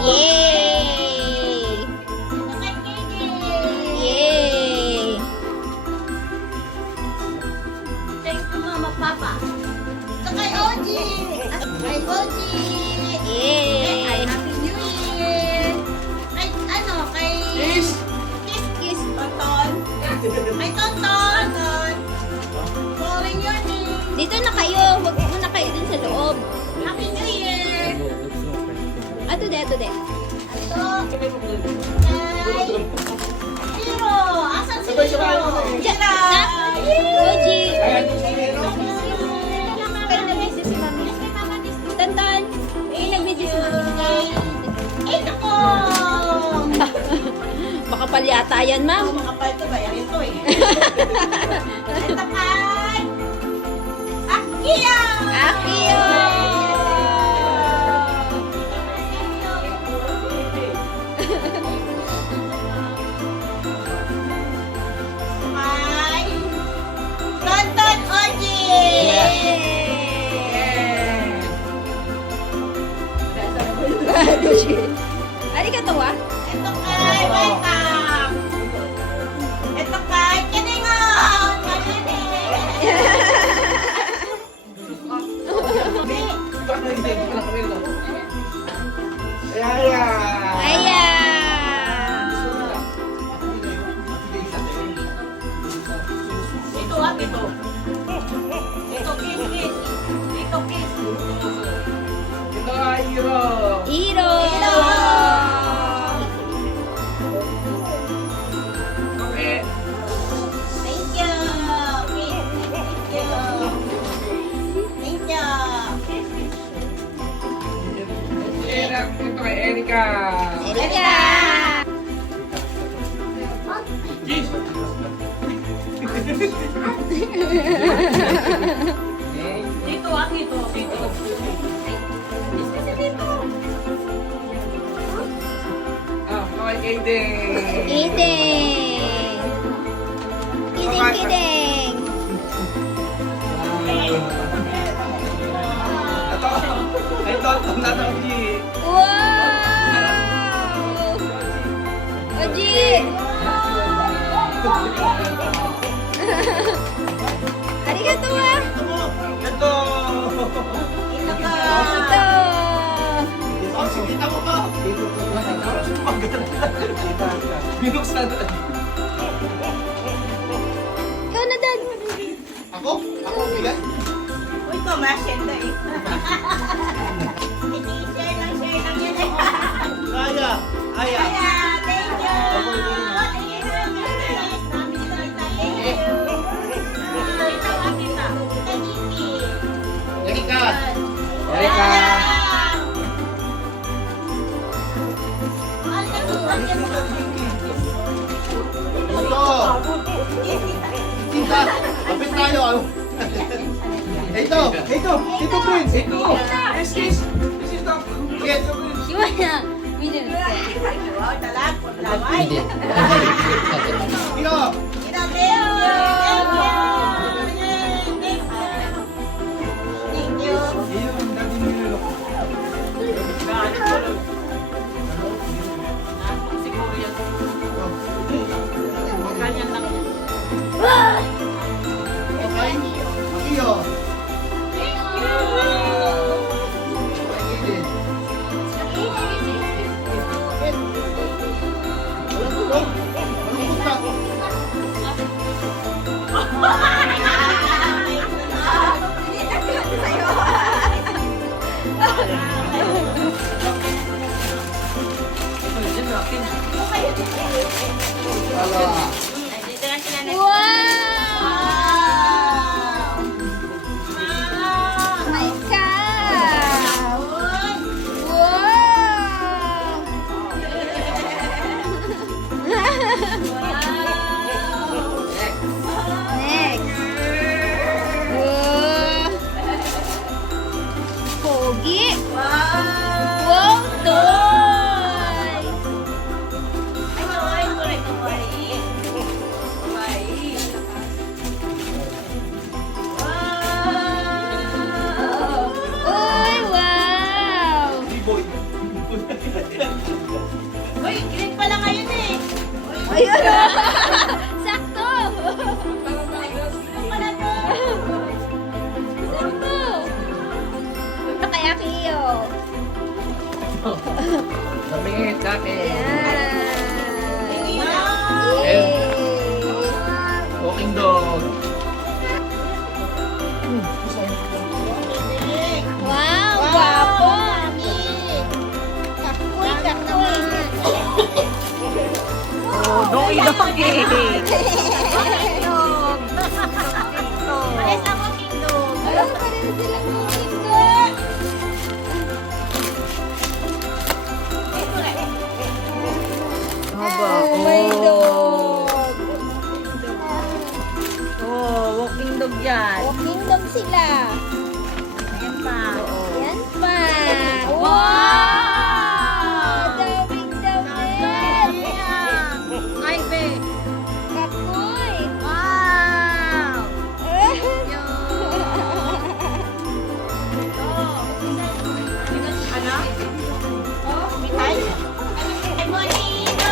Yay! Yay! Thank you, Mama, Papa. Sa kay Oji. Kay Oji. Yay! Ay, Happy New Year. Kay, ano, kay... Kiss! Kiss, kiss. Tonton. Kay Tonton. Calling your name. Dito na kayo. Huwag muna kayo dun sa loob. Happy New Year. Ato de, ato de. Ito. Kay... Hero. Asan si Sabay, sabay. Hero? Diyan na. Oji. Ayan yung sinero. Pero nag-message si Mami. Tantan. Nag-message si Mami. Ay, nako! Makapal yata yan, ma'am. Makapal ito ba? Yan ito eh. Ito kay... Akio! Akio! Kay... Tonton Oji! Arigato wa. Ito kay Welcome! Ito kay Kiningon! Ayan! Aya! Ito ah, ito. Ito, kiss, kiss. Ito, kiss. Ito ay hero! Hiro! Hiro! Okay. Thank you! Kiss. Thank you! Thank you! Ito kay Erika! Erika! Kiss! Dito ah, dito. Dito. Kiss kasi dito. Ah, ito kay Aiden! Ideng! Ideng, ideng! Ito, Natalie! Wow! Oji! Arigato wa! Ito! Dito ka. Ito! Kita mo ba? Binuksan na. Ikaw na, Dad! Ako? Ako bigay? Uy, commercial na eh. Hindi, share lang yan eh. Kaya! Kaya! Kaya, thank you! Tita, wa, tita. Tita Niki. Erika! Yan. Erika! Mahal ka to, mahal ka to. Ito! Yes, tita. Tita! Kapit tayo! Ano? Ito! Ito! Ito, Prince! Ito! Yes, yes! This is the... Yes! Iwan na! Video na. Wow, talag, laway. Ito! Tita, thank you. Thank you. Yun, dati nilo. Siguro yan. Ganyan lang yan. Okay? Iyo! Dito lang sila Wow! Wow! My God! Wow! Next! Pogi! Wow, toy! Wow! Uy, wow! B-boy. kay Akio. Damit sa akin. Yan. Yay. Walking dog. Wow, guwapo. Kakoy, kakoy. Dogi-dogi. Alis ako, Kingdom. Alam pa rin sila ng Kingdom. Haba. Oh my dog. Oh, walking dog yan. Walking dog sila. Ayan pa. Yan pa. Wow! Daming damit. Ay, be. Kakoy. Wow. Ano? Mitay? Bonita.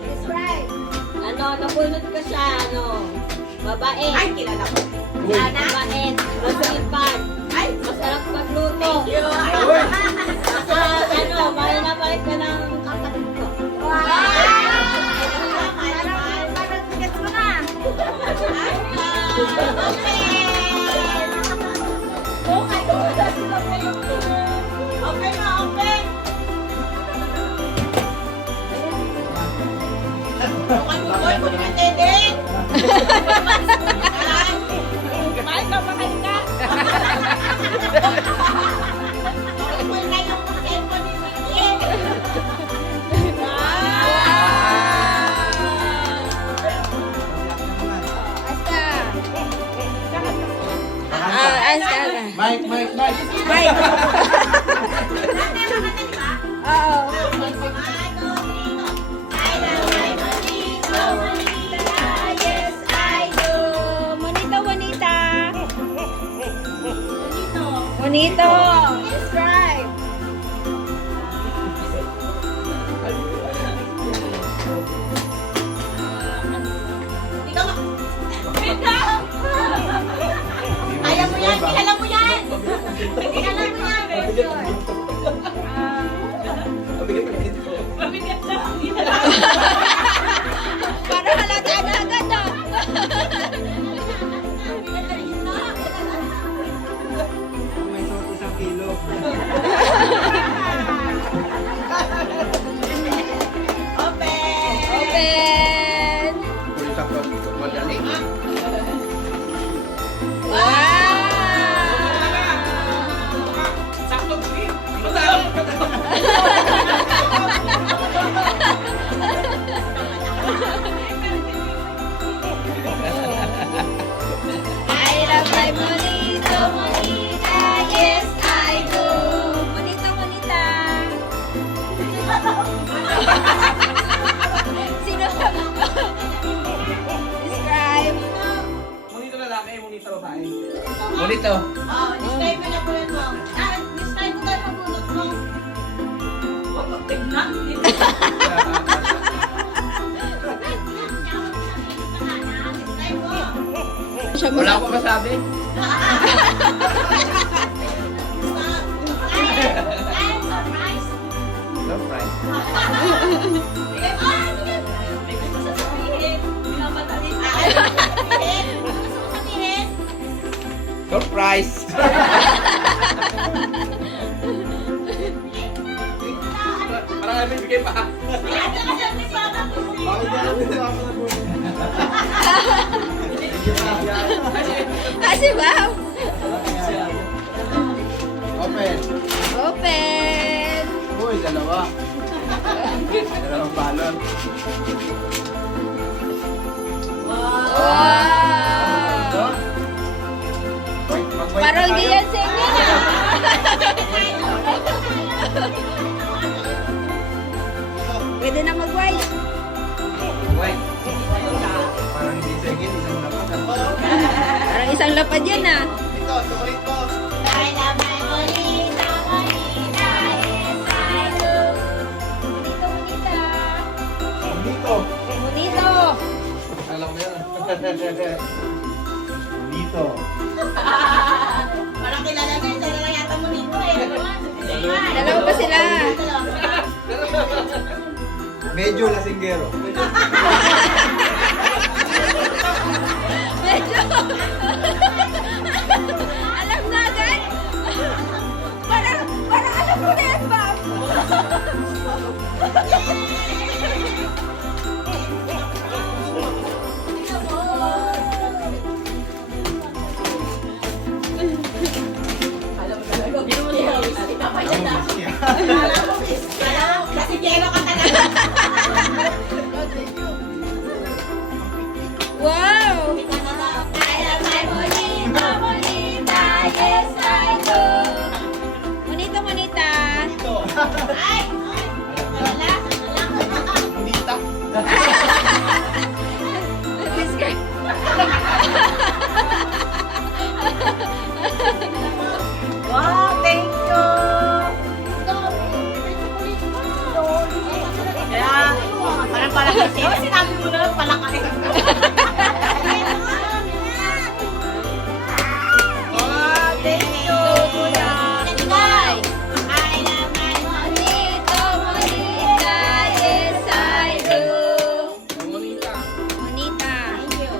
Describe. Ano, nabunot ko siya, ano, babae. Ay, kilala ko. Mabait, masipag. Ay, masarap magluto. Saka, ano, mahal na balik ka ng kapatid ko. Open na, open! Bukan mo, boy, kung katedin! Mahal ka, mahal ka! Open na yung cellphone ni Miguel! Asta. Asta. Mike. Mike. Oo. Yes, I do. Monito. Monito. Describe. Kaya mo yan, kilala mo yan! Kilala mo yan! Mabigat na. Para halata na agad, no? May suot 1 kilo. Open! Open. Pulis ako. Madali. I love my monito, monita. Yes, I do. Monita. Sino? Describe. Monito lalaki, monito babae. Monito. Oh, describe mo na po yun mo. Describe mo tayo pabunot mo. Huwag mo tignan. Describe mo. Wala ko masabi. Surprise. Surprise. Sige mo. May gusto sasabihin. Pinapadali. Gusto mo sabihin? Surprise. Parang may bigay pa. Lahat na kasi ang bisata ko. Kasi ba? Open. Open. Uy, dalawa. Dalawang balon. Wow. Parang hindi yan sa inyo na. Pwede na mag-white. Wait. Parang hindi second, isang lapat. Parang isang lapad yan ah. Ito, tuloy po. I love my bonita, bonita, yes I do. Monito. Dito. Monito. Alam mo yan. Dito. Parang kilala na yun. Dala yata mo nito eh. Dalawa pa sila. Medyo lasinggero. Medyo. Alam na agad. Parang alam mo na yan, Bob. Wow! Monita, monita. Dito. Ay! Wala. Dita. Wow, thank you! Kaya, parang palaki. Oh, sinabi mo na palaki. Wow, thank you! Monito, monita, yes I do. Monita. Thank you.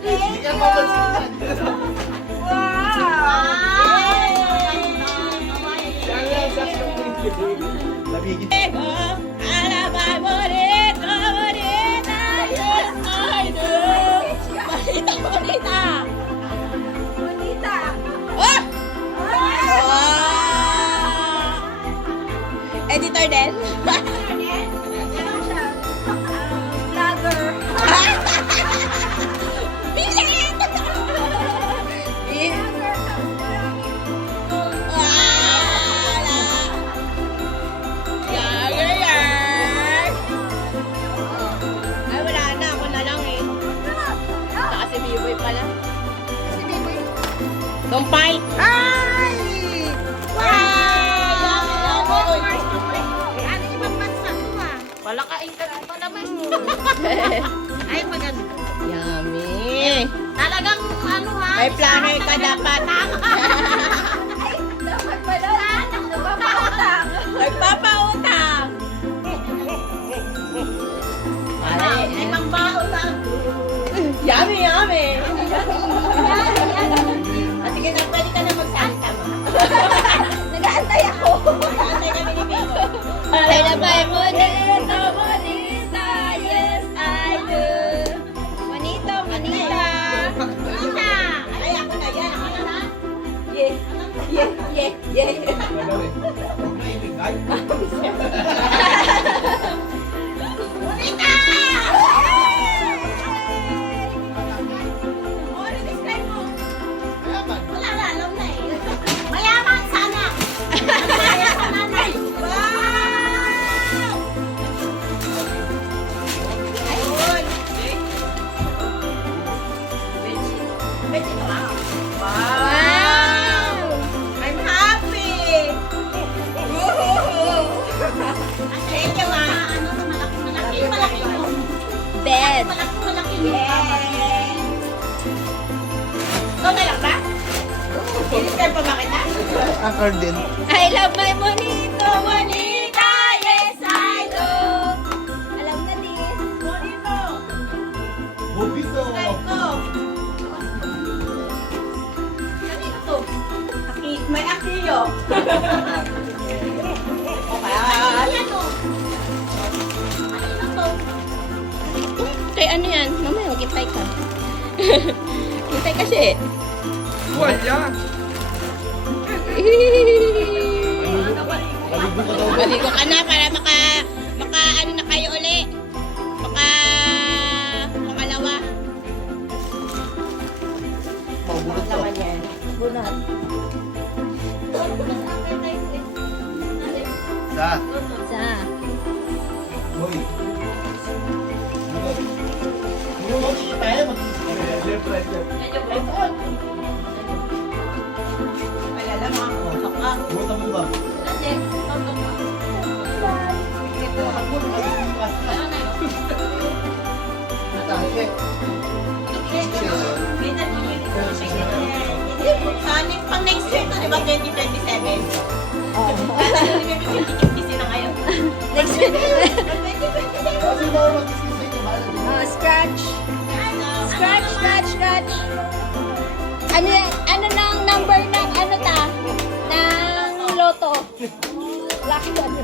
Hindi ka mapansin. Labigit. Editor din? Vlogger. Bilit! Ay, wala na. Ako na lang eh. Saka si B-Boy pala. Tumpay! Ay! Palakain ka pa naman. Ay, maganda. Yummy! Talagang ano ha? May planner ka dapat. Dapat pala. Nagpapautang. Nagpapautang! Ay, pangbaon lang. Yummy, yummy! At sige na, pwede ka na magsanta mo. Nag-aantay ako. Magsantay kami ni Biko. Ay, labay, monito, monita, yes, I do. Monito, monita. Monita! Ay, ako na yan. Ako na na. Yeah, yeah, yeah, yeah. Huwag na ibigay. Monita! Oh, describe mo. Mayaman. Wala na, alam na eh. Mayaman sana. Masaya sa nanay. Wow! Ayun. Bechi ko ah. Wow! I'm happy. Thank you ah. Ano sa malaki mo. Bed. Malaki. Yay! Ito na lang ba? I-describe pa ba kita? Anchor din. I love my monito, monita, yes, I do. Alam na din. Bonito. Bobito. Describe ko. Kanino to? May akiyo. Okay. Ano to? Kanino to? Kay ano yan? Mamaya, maghintay ka. Hintay kasi. Wala. Maligo ka na para maka ano na kayo uli. Makalawa. bunot. Sa. Sa. Boy. Hindi tayo mag-isip. Left, right, left. Alala mo ako. Saka. Buta mo ba? Ito, ako. Pang next year to, di ba? 2027. Oh. Kasi na ngayon. Next week. 2027. Kasi daw mag-isip sa inyo. Oh, scratch. Scratch, scratch, scratch. Ano yan? Ano nang number ng ano ta? Ng loto. Black one.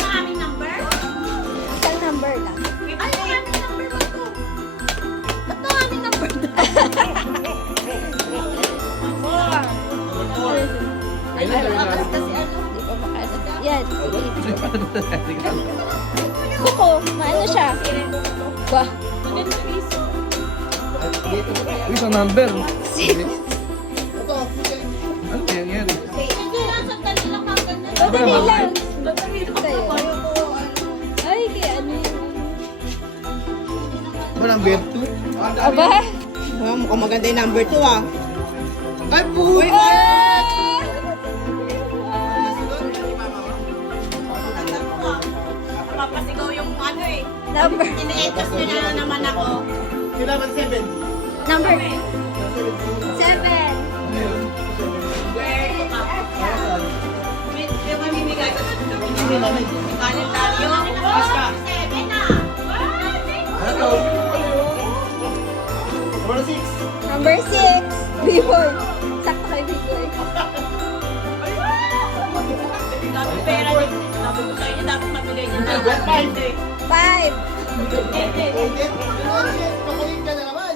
Maraming number? Isang number lang. Ay, maraming number ba ito? Ba't maraming number na? Ay, makakas kasi ano. Di ba makakas? Yan. Kuko, maano siya? Bah. Isang number. Six. Ano nangyayari? Madali lang. Kayo. Ay, kaya ano yun? Ba, number 2? Aba? Mukhang maganda yung number 2 ah. Ay, buhay! Napapasigaw yung ano eh. Number. Ine-etos nyo na naman ako. Kailangan 7. Number 7. Where to ka? Di ba mimigay ka sa kalendaryo? 7 na! Ano to? Number 6. Number 6. B-boy. Sakto kay B-boy. Dapat pera din. Sabi ko sa inyo, dapat mabigay niyo na. 5. Kapalit ka na naman.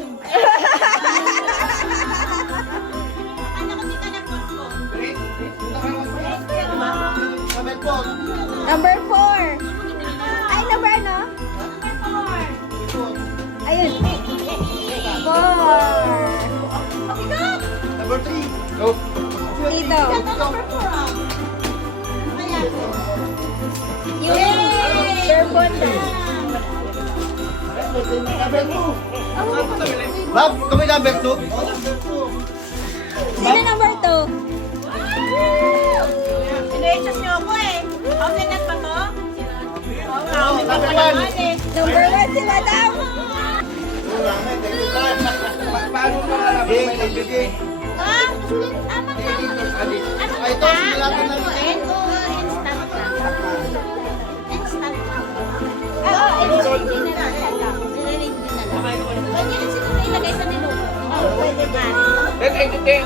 Ano kasi ka ng boss ko? Number 4. Number 4. Ay, number ano? Ayun. 4. Number 3. Go. Dito. Number 4 ah. Kaya ko. Yung Bourbon na. Number 2. Bob, kami number 2? Number 2. Sino number 2? Ine-etos nyo ako eh. Outlet pa to? Oo nga, may Number pagkalaman eh. Number 1 si Madam. Paano mo malalaman? Ha? Ano ka? Ano Ay, ito, ka? sinalaman lang. Instant ka. Instant ka. Oo, i-ready na lang. I-ready na lang. Pwede rin siguro ilagay sa niluto. Oo, pwede ba? Hindi.